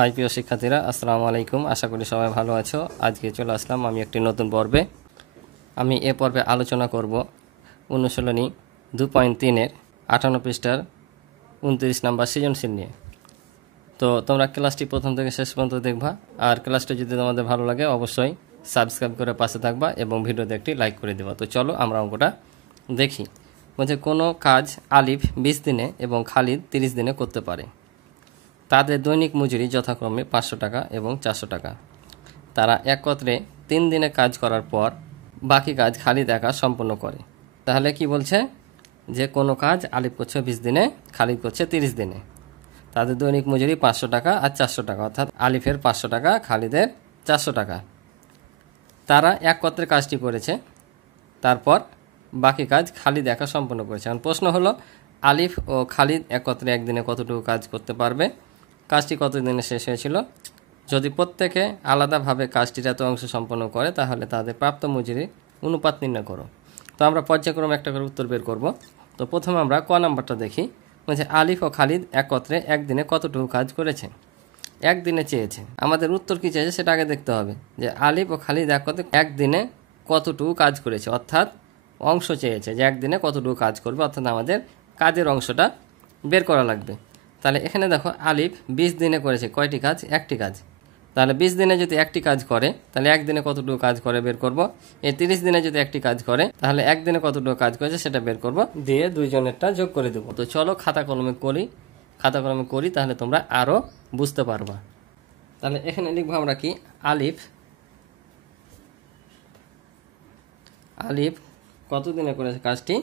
High প্রিয় শিক্ষার্থীরা, আসসালামু আলাইকুম। আশা করি সবাই ভালো আছো। আজকে চলে আসলাম আমি একটি নতুন পর্বে। আমি এ পর্বে আলোচনা করব অনুশীলনী 2.3-এর 58 পৃষ্ঠার 29 নম্বর সৃজনশীল নিয়ে। তো তোমরা ক্লাসটি প্রথম থেকে শেষ পর্যন্ত দেখবা, আর ক্লাসটি যদি তোমাদের ভালো লাগে অবশ্যই সাবস্ক্রাইব করে পাশে থাকবা এবং ভিডিওতে একটি লাইক করে দেবা। তো চলো আমরা অঙ্কটা দেখি। বলছে কোনো কাজ আলিফ 20 দিনে এবং খালিদ 30 দিনে করতে পারে। তাদের দৈনিক মজুরি যথাক্রমে 500 টাকা এবং 400 টাকা। তারা একত্রে 3 দিনে কাজ করার পর বাকি কাজ খালিদ একা সম্পন্ন করে। তাহলে কি বলছে যে কোনো কাজ আলিফ করছে 20 দিনে, খালিদ করছে 30 দিনে। তাদের দৈনিক মজুরি 500 টাকা আর 400 টাকা, অর্থাৎ আলিফের 500 টাকা, খালিদের 400 টাকা। তারা একত্রে কাজটি করেছে, তারপর বাকি কাজ খালিদ একা সম্পন্ন করেছে। এখন প্রশ্ন হলো আলিফ ও খালিদ একত্রে একদিনে কতটুকু কাজ করতে পারবে, কাজটি কত দিনে শেষ হয়েছিল। যদি প্রত্যেকে আলাদাভাবে কাজটির এত অংশ সম্পন্ন করে তাহলে তাদের প্রাপ্ত মজুরি অনুপাত নির্ণয় করো। তো আমরা পর্যায়ক্রমে একটা করে উত্তর বের করব। তো প্রথমে আমরা ক নাম্বারটা দেখি। বলছে আলিফ ও খালিদ একত্রে একদিনে কতটুকু কাজ করেছে। একদিনে চেয়েছে, আমাদের উত্তর কী চেয়েছে সেটা আগে দেখতে হবে যে আলিফ ও খালিদ একত্রে একদিনে কতটুকু কাজ করেছে, অর্থাৎ অংশ চেয়েছে যে একদিনে কতটুকু কাজ করবে, অর্থাৎ আমাদের কাজের অংশটা বের করা লাগবে। তাহলে এখানে দেখো আলিফ 20 দিনে করেছে কয়টি কাজ, একটি কাজ। তাহলে 20 দিনে যদি একটি কাজ করে তাহলে একদিনে কতটুকু কাজ করে বের করব। এই 30 দিনে যদি একটি কাজ করে তাহলে একদিনে কতটুকু কাজ করেছে সেটা বের করব, দিয়ে দুইজনেরটা যোগ করে দেবো। তো চলো খাতা কলমে করি তাহলে তোমরা আরও বুঝতে পারবা। তাহলে এখানে লিখবো আমরা কি, আলিফ কত দিনে করেছে কাজটি,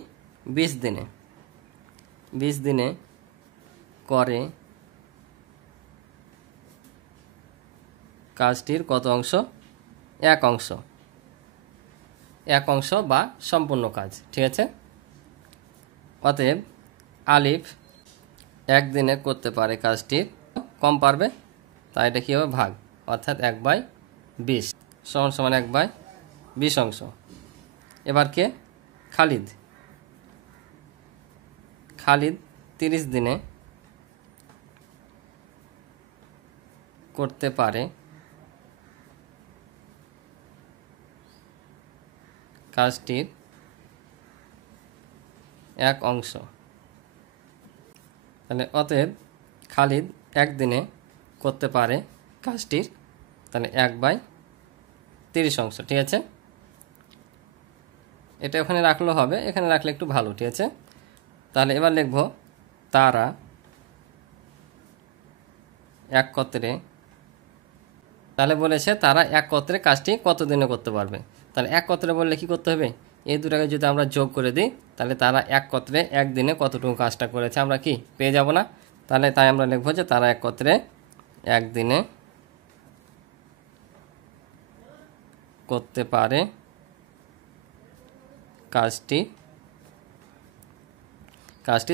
20 দিনে। 20 দিনে করে কাজটির কত অংশ, এক অংশ বা সম্পূর্ণ কাজ, ঠিক আছে। অতএব আলিফ একদিনে করতে পারে কাজটির কম পারবে, তাই এটা কী হবে ভাগ, অর্থাৎ 1/20 সমান 1/20 অংশ। এবার কে, খালিদ 30 দিনে করতে পারে কাজটির এক অংশ। তাহলে অতএব খালিদ একদিনে করতে পারে কাজটির তাহলে 1/30 অংশ, ঠিক আছে। এটা ওখানে রাখলেও হবে, এখানে রাখলে একটু ভালো, ঠিক আছে। তাহলে এবার লিখব তারা একত্রে, তাহলে বলেছে তারা একত্রে কাজটি কত দিনে করতে পারবে। তাহলে একত্রে বললে কি করতে হবে, এই দুটাকে যদি আমরা যোগ করে দিই তাহলে তারা একত্রে একদিনে কতটুকু কাজটা করেছে আমরা কি পেয়ে যাব না। তাহলে তাই আমরা লিখব যে তারা একত্রে একদিনে করতে পারে কাজটি,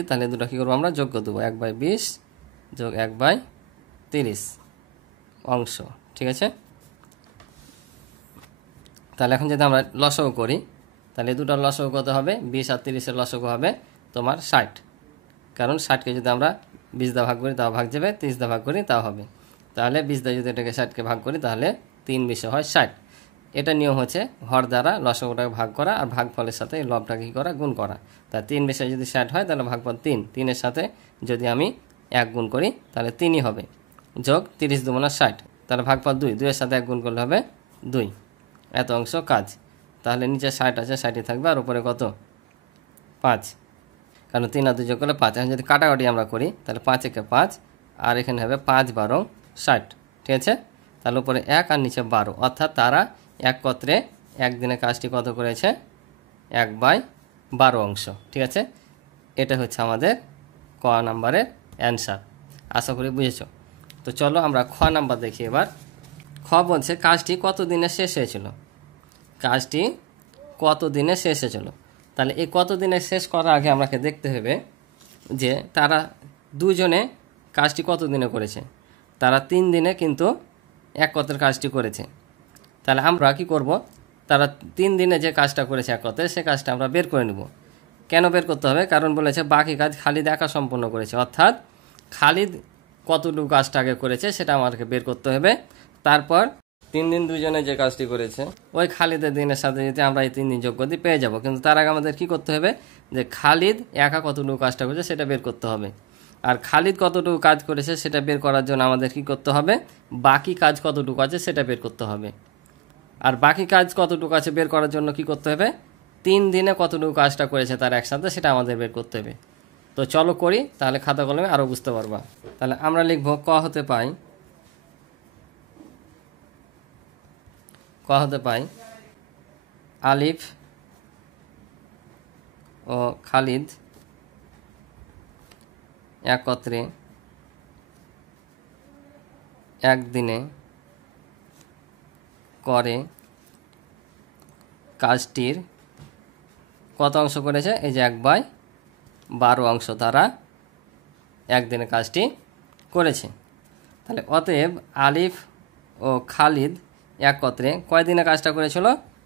তাহলে দুটো কী করবো আমরা যোগ করে দেবো, 1/20 যোগ 1/30 অংশ, ঠিক আছে। তাহলে এখন যদি আমরা লসাগু করি তাহলে দুটোর লসাগু কত হবে, 20 আর 30-এর লসাগু হবে তোমার 60, কারণ 60কে যদি আমরা 20 দিয়ে ভাগ করি তাও ভাগ যাবে, 30 দিয়ে ভাগ করি তাও হবে। তাহলে 20 দিয়ে যদি এটাকে 60কে ভাগ করি তাহলে 3/20 হয় 60। এটা নিয়ম হচ্ছে হর দ্বারা লসাগুটাকে ভাগ করা আর ভাগফলের সাথে এই লবটাকে কী করা, গুণ করা। তা 3/20 যদি 60 হয় তাহলে ভাগফল 3, 3-এর সাথে যদি আমি 1 গুণ করি তাহলে 3ই হবে, যোগ 30 দুগুণা 60, তাহলে ভাগফল 2, 2-এর সাথে 1 গুণ করলে হবে 2, এত অংশ কাজ। তাহলে নিচে 60 আছে, 60ই থাকবে, আর উপরে কত 5, কারণ 3 আর 2 যোগ করলে 5। এখন যদি কাটাকাটি আমরা করি তাহলে 5 একে 5, আর এখানে হবে 5-12 60, ঠিক আছে। তাহলে উপরে 1 আর নিচে 12, অর্থাৎ তারা একত্রে একদিনে কাজটি কত করেছে, 1/12 অংশ, ঠিক আছে। এটা হচ্ছে আমাদের ক নাম্বারের অ্যান্সার। আশা করি বুঝেছ। তো চলো আমরা খ নাম্বার দেখি। এবার খ বলছে কাজটি কত দিনে শেষ হয়েছিল, কাজটি কত দিনে শেষ হয়েছিল। তাহলে এই কত দিনে শেষ করার আগে আমাকে দেখতে হবে যে তারা দুজনে কাজটি কত দিনে করেছে। তারা 3 দিনে কিন্তু একত্রে কাজটি করেছে। তাহলে আমরা কি করব, তারা 3 দিনে যে কাজটা করেছে একত্রে সে কাজটা আমরা বের করে নেব। কেন বের করতে হবে, কারণ বলেছে বাকি কাজ খালিদ একা সম্পন্ন করেছে, অর্থাৎ খালিদ কতটুকু কাজটা আগে করেছে সেটা আমাকে বের করতে হবে। তারপর 3 দিন দুজনে যে কাজটি করেছে ওই খালিদের দিনের সাথে যদি আমরা এই 3 দিন যোগ করে দিই পেয়ে যাব। কিন্তু তার আগে আমাদের কি করতে হবে, যে খালিদ একা কতটুকু কাজটা করেছে সেটা বের করতে হবে। আর খালিদ কতটুকু কাজ করেছে সেটা বের করার জন্য আমাদের কি করতে হবে, বাকি কাজ কতটুকু আছে সেটা বের করতে হবে। আর বাকি কাজ কতটুকু আছে বের করার জন্য কি করতে হবে, 3 দিনে কতটুকু কাজটা করেছে তার একসাথে সেটা আমাদের বের করতে হবে। তো চলো করি, তাহলে খাতা কলমে আরও বুঝতে পারবা। তাহলে আমরা লিখব ক হতে পাই আলিফ ও খালিদ একত্রে একদিনে করে কাজটির কত অংশ করেছে, এই যে 1/12 অংশ তারা একদিনে কাজটি করেছে। তাহলে অতএব আলিফ ও খালিদ একত্রে কয় দিনে কাজটা করেছিল,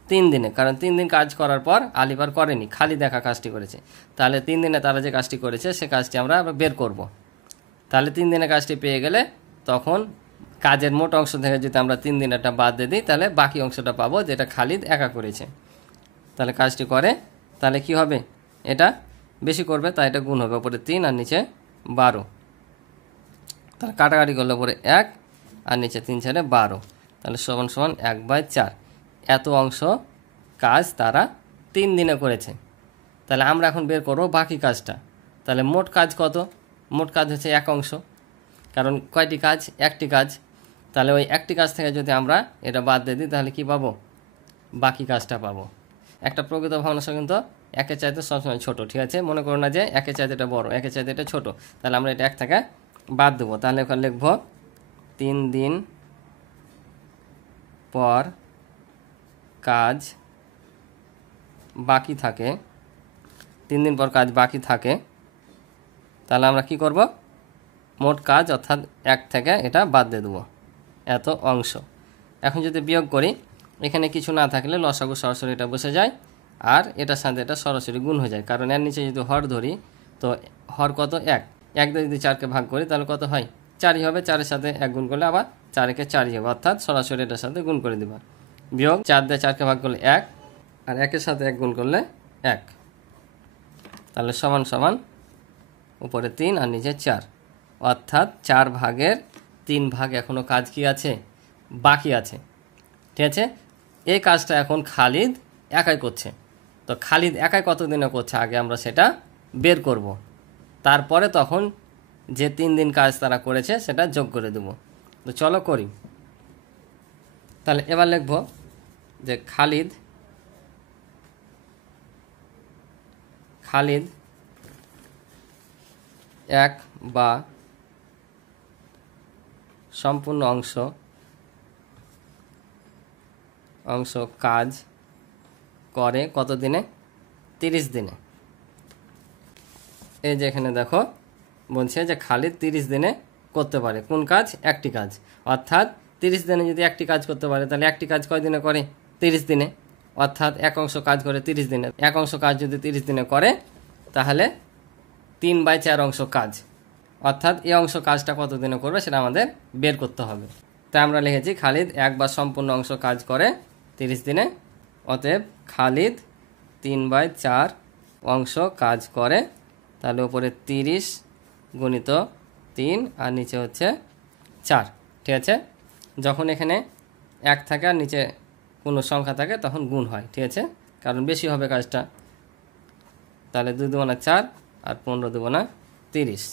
3 দিনে। কারণ 3 দিন কাজ করার পর আলিফ আর করেনি, খালিদ একা কাজটি করেছে। তাহলে 3 দিনে তারা যে কাজটি করেছে সে কাজটি আমরা বের করব। তাহলে 3 দিনে কাজটি পেয়ে গেলে তখন কাজের মোট অংশ থেকে যদি আমরা 3 দিনেরটা বাদ দিয়ে দিই তাহলে বাকি অংশটা পাবো যেটা খালিদ একা করেছে। তাহলে কাজটি করে, তাহলে কি হবে, এটা বেশি করবে তাই এটা গুণ হবে, উপরে 3 আর নিচে 12। তাহলে কাটাকাটি করলে উপরে 1 আর নিচে 3 ছেড়ে 12, তাহলে সমান সমান 1/4। এত অংশ কাজ তারা 3 দিনে করেছে। তাহলে আমরা এখন বের করব বাকি কাজটা। তাহলে মোট কাজ কত, মোট কাজ হচ্ছে 1 অংশ, কারণ কয়টি কাজ, একটি কাজ। তাহলে ওই একটি কাজ থেকে যদি আমরা এটা বাদ দিয়ে দিই তাহলে কি পাবো, বাকি কাজটা পাবো। একটা প্রকৃত ভগ্নাংশ কিন্তু একের চাইতে সবসময় ছোট, ঠিক আছে, মনে করো না যে একের চাইতে এটা বড়, একের চাইতে এটা ছোট। তাহলে আমরা এটা 1 থেকে বাদ দেবো। তাহলে এখানে লিখব 3 দিন পর কাজ বাকি থাকে, 3 দিন পর কাজ বাকি থাকে। তাহলে আমরা কি করব, মোট কাজ অর্থাৎ 1 থেকে এটা বাদ দিয়ে দেবো, এত অংশ। এখন যদি বিয়োগ করি, এখানে কিছু না থাকলে লসাগু সরাসরি এটা বসে যায়, আর এটার সাথে এটা সরাসরি গুণ হয়ে যায়। কারণ এর নিচে যদি হর ধরি তো হর কত, 1 দিয়ে যদি 4কে ভাগ করি তাহলে কত হয়, 4ই হবে। 4-এর সাথে 1 গুণ করলে আবার 4-কে 4ই হবে, অর্থাৎ সরাসরি এটার সাথে গুণ করে দেবা। বিয়োগ 4 দিয়ে 4কে ভাগ করলে 1, আর 1-এর সাথে 1 গুণ করলে 1, তাহলে সমান সমান উপরে 3 আর নিচে 4, অর্থাৎ 4 ভাগের 3 ভাগ এখনও কাজ কি আছে, বাকি আছে। ঠিক আছে, এই কাজটা এখন খালিদ একাই করছে। তো খালিদ একাই কত দিনে করছে আগে আমরা সেটা বের করব, তারপরে তখন যে 3 দিন কাজ তারা করেছে সেটা যোগ করে দেব। তো চলো করি। তাহলে এবার লিখব যে খালিদ 1 বা সম্পূর্ণ অংশ কাজ করে কত দিনে, 30 দিনে। এই যে এখানে দেখো বলছে যে খালিদ 30 দিনে করতে পারে কোন কাজ, একটি কাজ। অর্থাৎ 30 দিনে যদি একটি কাজ করতে পারে তাহলে একটি কাজ কয় দিনে করে, 30 দিনে। অর্থাৎ 1 অংশ কাজ করে 30 দিনে। 1 অংশ কাজ যদি 30 দিনে করে তাহলে 3/4 অংশ কাজ, অর্থাৎ এই অংশ কাজটা কত দিনে করবে সেটা আমাদের বের করতে হবে। তাই আমরা লিখেছি খালিদ 1 বা সম্পূর্ণ অংশ কাজ করে 30 দিনে। অতএব খালিদ 3/4 অংশ কাজ করে, তাহলে উপরে 30 গুণিত 3 আর নিচে হচ্ছে 4। ঠিক আছে, যখন এখানে 1 থাকে আর নিচে কোনো সংখ্যা থাকে তখন গুণ হয়, ঠিক আছে, কারণ বেশি হবে কাজটা। তাহলে 2 দুগুণা 4 আর 15 দুগুণা 30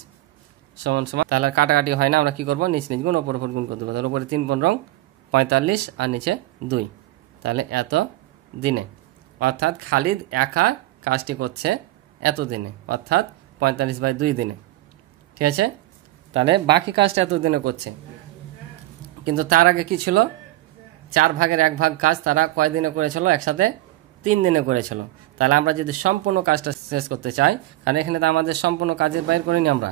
সমান সমান, তাহলে কাটাকাটি হয় না, আমরা কি করব, নিচ নিচ গুণ ওপর ওপর গুণ করে দেবো। তাহলে উপরে 3 15 45 আর নিচে 2, তাহলে এত দিনে। অর্থাৎ খালিদ একা কাজটি করছে এত দিনে, অর্থাৎ 45/2 দিনে। ঠিক আছে, তাহলে বাকি কাজটা এত দিনে করছে। কিন্তু তার আগে কি ছিল, 4 ভাগের 1 ভাগ কাজ তারা কয় দিনে করেছিল, একসাথে 3 দিনে করেছিল। তাহলে আমরা যদি সম্পূর্ণ কাজটা শেষ করতে চাই, কারণ এখানে তো আমাদের সম্পূর্ণ কাজের বাইর করিনি আমরা,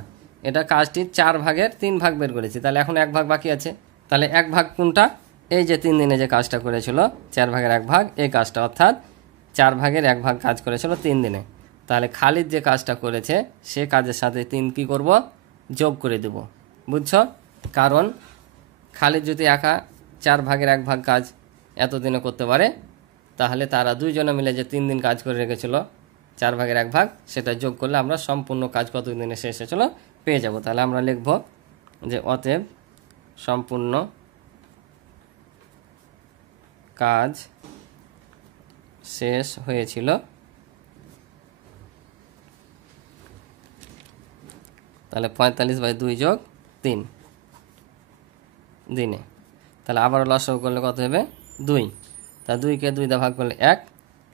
এটা কাজটির 4 ভাগের 3 ভাগ বের করেছি। তাহলে এখন 1 ভাগ বাকি আছে। তাহলে 1 ভাগ কোনটা, এই যে 3 দিনে যে কাজটা করেছিল 4 ভাগের 1 ভাগ, এই কাজটা, অর্থাৎ 4 ভাগের 1 ভাগ কাজ করেছিল 3 দিনে। তাহলে খালিদ যে কাজটা করেছে সে কাজের সাথে 3 কি করব, যোগ করে দেব। বুঝছো? কারণ খালিদ যদি একা 4 ভাগের 1 ভাগ কাজ এতদিনে করতে পারে, তাহলে তারা দুইজনে মিলে যে 3 দিন কাজ করে রেখেছিল 4 ভাগের 1 ভাগ, সেটা যোগ করলে আমরা সম্পূর্ণ কাজ কত দিনে শেষ হয়েছিল পেয়ে যাব। তাহলে আমরা লিখব যে অতএব সম্পূর্ণ কাজ শেষ হয়েছিল তাহলে 45/2 যোগ 3 দিনে। তাহলে আবারও লসাগু করলে কত হবে? 2। তা 2কে 2 দিয়ে ভাগ করলে 1,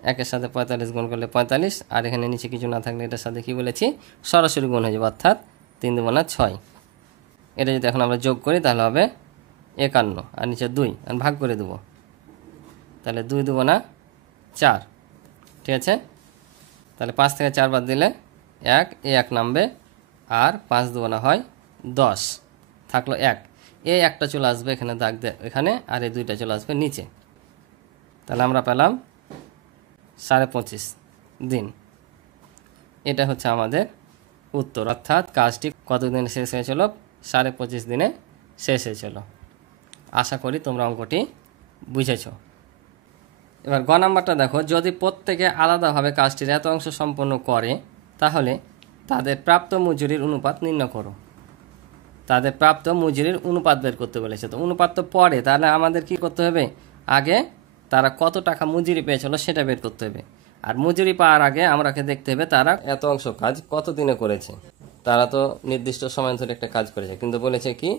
1-এর সাথে 45 গুণ করলে 45, আর এখানে নিচে কিছু না থাকলে এটার সাথে কি বলেছি সরাসরি গুণ হয়ে যাবে, অর্থাৎ 3 দুগুণা 6। এটা যদি এখন আমরা যোগ করি তাহলে হবে 51, আর নিচে 2 আর ভাগ করে দেবো, তাহলে 2 দুগুণা 4। ঠিক আছে? তাহলে 5 থেকে 4 বাদ দিলে 1 নামবে, আর 5 দুগুণা হয় 10, থাকলো 1। এই একটা চলে আসবে এখানে দাগ দিয়ে এখানে, আর এই 2টা চলে আসবে নিচে। তাহলে আমরা পেলাম 25.5 দিন। এটা হচ্ছে আমাদের উত্তর, অর্থাৎ কাজটি কত দিনে শেষ হয়েছিল? 25.5 দিনে শেষ হয়েছিল। আশা করি তোমরা অঙ্কটি বুঝেছ। এবার গ নাম্বারটা দেখো, যদি প্রত্যেকে আলাদাভাবে কাজটির এত অংশ সম্পন্ন করে তাহলে তাদের প্রাপ্ত মজুরির অনুপাত নির্ণয় করো। তাদের প্রাপ্ত মজুরির অনুপাত বের করতে বলেছে। তো অনুপাত তো পরে, তাহলে আমাদের কি করতে হবে? আগে তারা কত টাকা মজুরি পেয়েছিল সেটা বের করতে হবে। আর মজুরি পাওয়ার আগে আমরাকে দেখতে হবে তারা এত অংশ কাজ কত দিনে করেছে। তারা তো নির্দিষ্ট সময় ধরে একটা কাজ করেছে, কিন্তু বলেছে কি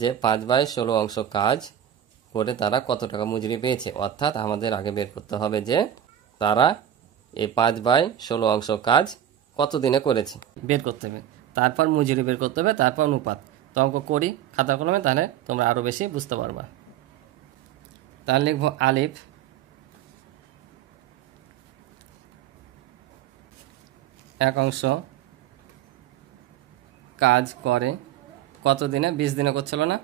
যে 5/16 অংশ কাজ করে তারা কত টাকা মজুরি পেয়েছে। অর্থাৎ আমাদের আগে বের করতে হবে যে তারা এই 5/16 অংশ কাজ কত দিনে করেছে বের করতে হবে, তারপর মজুরি বের করতে হবে, তারপর অনুপাত। তো অঙ্ক করি খাতা কলমে, তাহলে তোমরা আরও বেশি বুঝতে পারবা। তাহলে লিখব আলিফ এক অংশ কাজ করে কত দিনে? 20 দিনে করছিল না?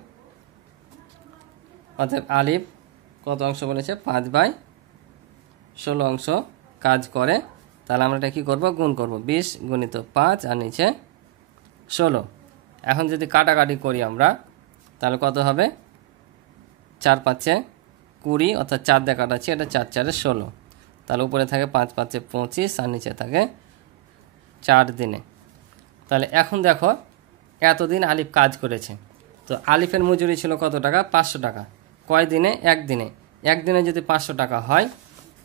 অর্থাৎ আলিফ কত অংশ বলেছে? 5/16 অংশ কাজ করে। তাহলে আমরা এটা কী করবো? গুণ করব, 20 গুণিত 5 আর নিচে 16। এখন যদি কাটাকাটি করি আমরা তাহলে কত হবে? 4×5 = 20, অর্থাৎ 4 দিয়ে কাটাচ্ছি, এটা 4×4 = 16। তাহলে উপরে থাকে 5×5 = 25 আর নিচে থাকে 4 দিনে। তাহলে এখন দেখো এতদিন আলিফ কাজ করেছে, তো আলিফের মজুরি ছিল কত টাকা? 500 টাকা। কয় দিনে? 1 দিনে। 1 দিনে যদি 500 টাকা হয়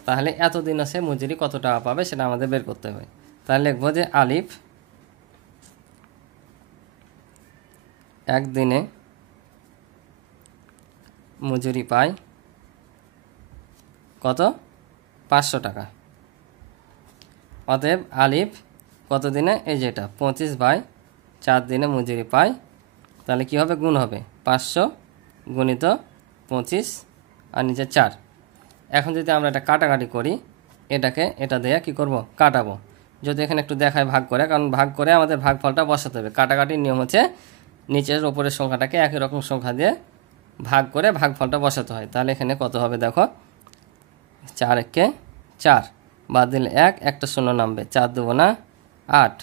তাহলে এতদিন সে মজুরি কত টাকা পাবে সেটা আমাদের বের করতে হবে। তাহলে লিখবো যে আলিফ 1 দিনে মজুরি পায় কত? 500 টাকা। অতএব আলিফ কত দিনে? এই যেটা 25/4 দিনে মজুরি পায়। তাহলে কি হবে? গুণ হবে 500 গুণিত 25 আর নিচে 4। এখন যদি আমরা এটা কাটাকাটি করি, এটাকে এটা দিয়ে কি করব? কাটাবো। যদি এখানে একটু দেখায় ভাগ করে, কারণ ভাগ করে আমাদের ভাগফলটা বসাতে হবে। কাটাকাটির নিয়ম হচ্ছে নিচের ওপরের সংখ্যাটাকে একই রকম সংখ্যা দিয়ে ভাগ করে ভাগফলটা বসাতে হয়। তাহলে এখানে কত হবে দেখো, 4×1 = 4, বাদ দিলে 1, একটা শূন্য নামবে, 4 দুগুণা 8,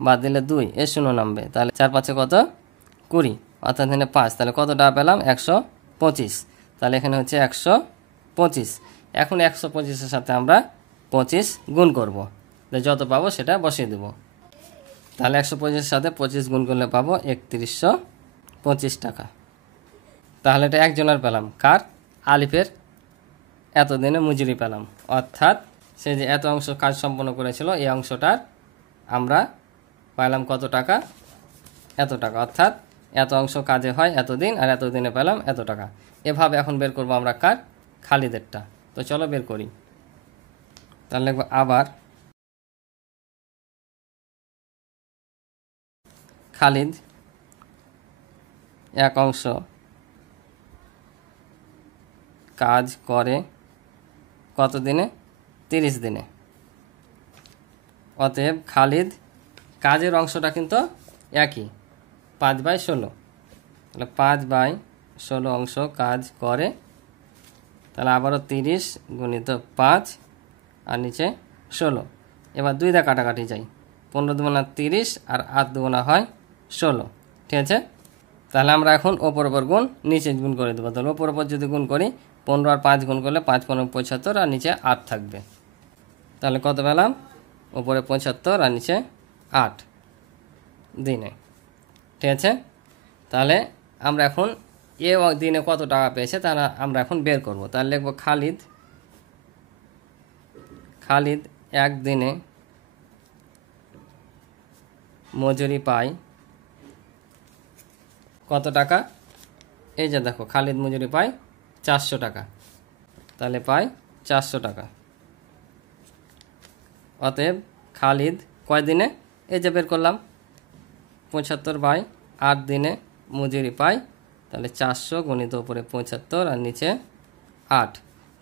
বাদ দিলে 2, এ শূন্য নামবে, তাহলে 4×5 কত? 20, অর্থাৎ এখানে 5। তাহলে কত টাকা পেলাম? 125। তাহলে এখানে হচ্ছে 125। এখন 125-এর সাথে আমরা 25 গুণ করব, যত পাবো সেটা বসিয়ে দেব। তাহলে 125-এর সাথে 25 গুণ করলে পাবো 3125 টাকা। তাহলে এটা একজনের পেলাম, কার? আলিফের এতদিনে মজুরি পেলাম। অর্থাৎ সে যে এত অংশ কাজ সম্পন্ন করেছিল এই অংশটার আমরা পাইলাম কত টাকা? এত টাকা। অর্থাৎ এত অংশ কাজে হয় এতদিন, আর এতদিনে পেলাম এত টাকা। এভাবে এখন বের করবো আমরা কার? খালিদেরটা। তো চলো বের করি। তাহলে লিখব আবার খালিদ 1 অংশ কাজ করে কত দিনে? 30 দিনে। অতএব খালিদ কাজের অংশটা কিন্তু একই, 5/16। তাহলে 5/16 অংশ কাজ করে। তাহলে আবারও 30 গুণিত 5 আর নিচে 16। এবার 2 দিয়ে কাটাকাটি যাই, 15 দুগুণা 30 আর 8 দুগুণা হয় 16। ঠিক আছে? তাহলে আমরা এখন ওপর ওপর গুণ নিচে গুণ করে দেবো। তাহলে ওপর ওপর যদি গুণ করি 15 আর 5 গুণ করলে 5 15 75 আর নিচে 8 থাকবে। তাহলে কত পেলাম? ওপরে 75 আর নিচে 8 দিনে। ঠিক আছে, তাহলে আমরা এখন এ দিনে কত টাকা পেয়েছে তাহলে আমরা এখন বের করব। তাহলে লিখব খালিদ একদিনে মজুরি পায় কত টাকা? এই যে দেখো, খালিদ মজুরি পায় 400 টাকা। তাহলে পায় 400 টাকা। অতএব খালিদ কয় দিনে? এই যে বের করলাম 75/8 দিনে মজুরি পায়। তাহলে 400 গণিত উপরে 75 আর নিচে 8।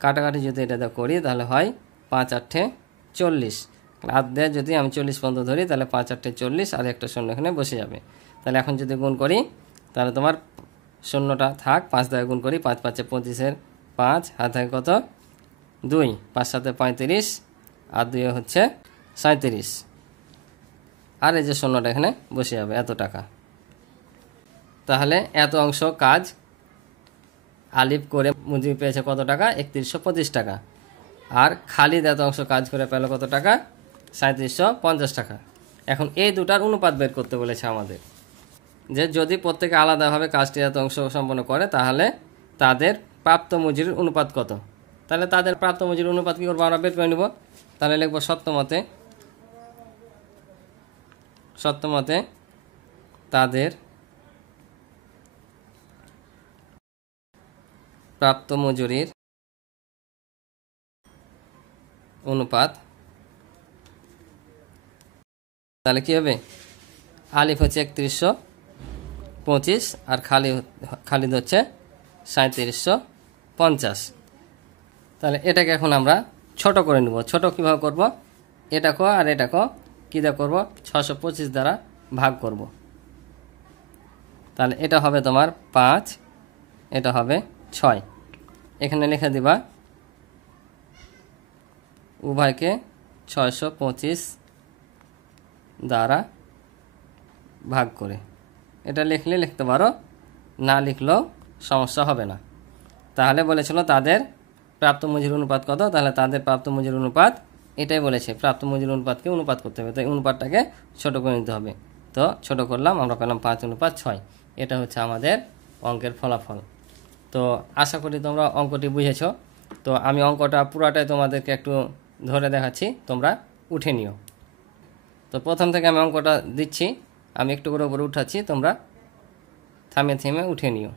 কাটাকাটি যদি এটা করি তাহলে হয় 5 8 40। হাত দিয়ে যদি আমি 40 পর্যন্ত ধরি তাহলে 5 8 40 আর একটা শূন্য এখানে বসে যাবে। তাহলে এখন যদি গুণ করি তাহলে তোমার শূন্যটা থাক, 5 দিয়ে গুণ করি, 5 5 25 5 হাত থাকে কত? 2, 5 7 35 আর 2 হচ্ছে 37। আর এই যে শূন্যটা এখানে বসে যাবে, এত টাকা। তাহলে এত অংশ কাজ আলিফ করে মজুরি পেয়েছে কত টাকা? 3125 টাকা। আর খালিদ এত অংশ কাজ করে পেল কত টাকা? 3750 টাকা। এখন এই দুটার অনুপাত বের করতে বলেছে আমাদের, যে যদি প্রত্যেকে আলাদাভাবে কাজটি এত অংশ সম্পন্ন করে তাহলে তাদের প্রাপ্ত মজুরির অনুপাত কত। তাহলে তাদের প্রাপ্ত মজুরির অনুপাত কী করবো? আমরা বের করে নেব। তাহলে লিখব সত্যমতে তাদের প্রাপ্ত মজুরির অনুপাত। তাহলে কী হবে? আলিফ হচ্ছে 3125 আর খালিদ হচ্ছে 3750। তাহলে এটাকে এখন আমরা ছোট করে নেব। ছোট কীভাবে করব? এটাকে আর এটাকে কী দিয়ে করবো? 625 দ্বারা ভাগ করব। তাহলে এটা হবে তোমার 5, এটা হবে 6। এখানে লিখে দিবা উভয়কে 625 দ্বারা ভাগ করে। এটা লিখলে লিখতে পারো, না লিখলেও সমস্যা হবে না। তাহলে বলেছিল তাদের প্রাপ্ত মজুরি অনুপাত কত? তাহলে তাদের প্রাপ্ত মজুরি অনুপাত এটাই বলেছে, প্রাপ্ত মজুরি অনুপাতকে অনুপাত করতে হবে। তাই অনুপাতটাকে ছোট করে নিতে হবে। তো ছোট করলাম, আমরা পেলাম 5:6। এটা হচ্ছে আমাদের অঙ্কের ফলাফল। তো আশা করি তোমরা অঙ্কটি বুঝেছ। তো আমি অঙ্কটা পুরাটাই তোমাদেরকে একটু ধরে দেখাচ্ছি, তোমরা উঠে নিও। তো প্রথম থেকে আমি অঙ্কটা দিচ্ছি, আমি একটু করে উপরে উঠাচ্ছি, তোমরা থেমে উঠে নিও।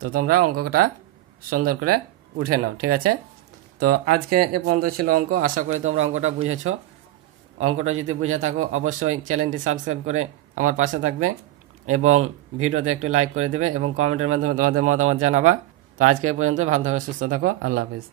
তো তোমরা অঙ্কটা সুন্দর করে উঠে নাও, ঠিক আছে? তো আজকে এ পর্যন্ত ছিল অঙ্ক। আশা করি তোমরা অঙ্কটা বুঝেছো। অঙ্কটা যদি বুঝে থাকো অবশ্যই চ্যানেলটি সাবস্ক্রাইব করে আমার পাশে থাকবে এবং ভিডিওতে একটু লাইক করে দেবে এবং কমেন্টের মাধ্যমে তোমাদের মতামত জানাবা। তো আজকে এ পর্যন্ত, ভালো থাকো, সুস্থ থাকো, আল্লাহ হাফিজ।